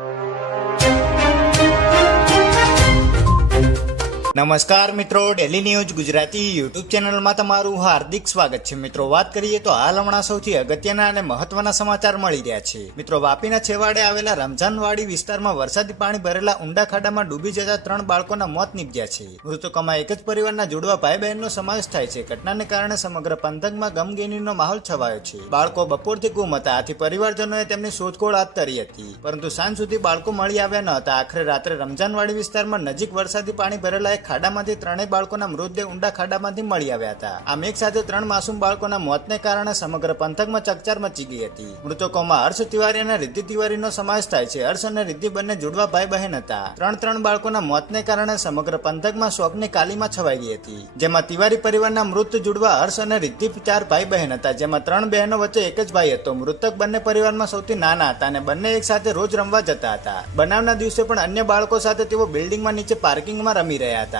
you. નમસ્કાર મિત્રો daily news Gujarati YouTube ચેનલમાં તમારું હાર્દિક સ્વાગત છે. મિત્રો, વાત કરીએ તો હાલ હમણાં સૌથી અગત્યના અને મહત્વના સમાચાર મળી રહ્યા છે. મિત્રો, વાપીના છેવાડે આવેલા રમઝાનવાડી વિસ્તારમાં વરસાદી પાણી ભરેલા ઊંડા ખાડામાં ડૂબી જતા ત્રણ બાળકોના મોત નીપજ્યા છે. મૃતકોમાં એક જ પરિવારના જોડવા ભાઈ બહેનનો સમાવેશ થાય છે. ઘટનાને કારણે સમગ્ર પંથકમાં ગમગીનીનો માહોલ છવાયો છે. બાળકો બપોરથી ગુમ હતા. આથી પરિવારજનોએ તેમની શોધખોળ હાથ ધરી હતી. પરંતુ સાંજ સુધી બાળકો મળી આવ્યા ન હતા. આખરે રાત્રે રમઝાનવાડી વિસ્તારમાં નજીક વરસાદી પાણી ભરેલા એક ખાડામાંથી ત્રણેય બાળકોના મૃતદેહ ઊંડા ખાડામાંથી મળી આવ્યા હતા. આમ એક સાથે ત્રણ માસૂમ બાળકોના મોતને કારણે સમગ્ર પંથકમાં ચકચાર મચી ગઈ હતી. મૃતકોમાં હર્ષ તિવારી અને રિદ્ધિ તિવારીનો સમાવેશ થાય છે. હર્ષ અને રિદ્ધિ બંને જુડવા ભાઈ બહેન હતા. ત્રણ ત્રણ બાળકોના મોતને કારણે સમગ્ર પંથકમાં શોકની કાલીમાં છવાઈ ગઈ હતી. જેમાં તિવારી પરિવારના મૃત જુડવા હર્ષ અને રિદ્ધિ ચાર ભાઈ બહેન હતા. જેમાં ત્રણ બહેનો વચ્ચે એક જ ભાઈ હતો. મૃતક બંને પરિવારમાં સૌથી નાના હતા અને બંને એક સાથે રોજ રમવા જતા હતા. બનાવના દિવસે પણ અન્ય બાળકો સાથે તેઓ બિલ્ડિંગમાં નીચે પાર્કિંગમાં રમી રહ્યા હતા.